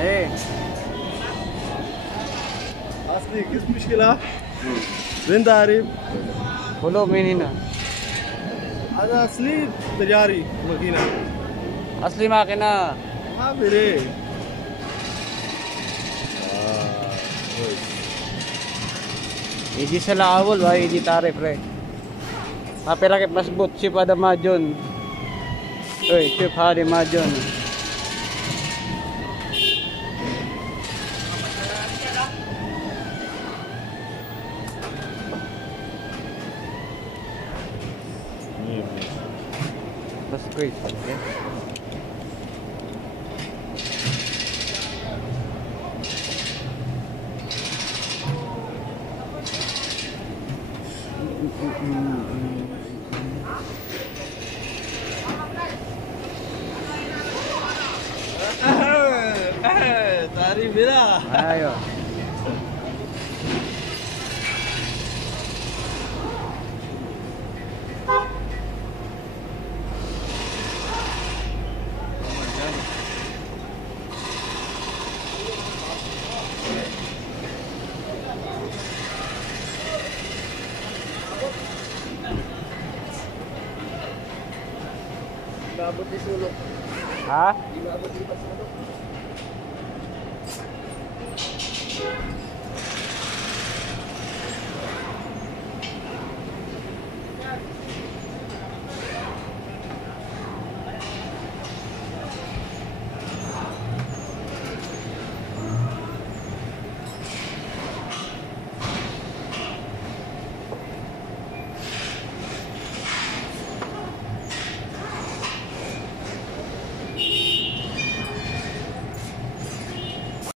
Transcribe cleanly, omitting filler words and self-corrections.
ايه اصلي كيف مشكلة؟ وين داري؟ كله من هنا. هذا اصلي تجاري ماكينة. اصلي ماكينة. ما في ري. Hindi sila awol, why hindi tarif re. Mapila ke pasbut chip ada majon. Oi, chip hari majon. Bas great, okay. तारीफ मेरा Ayo. Inabot ni sulok. Ha? Inabot ni sulok.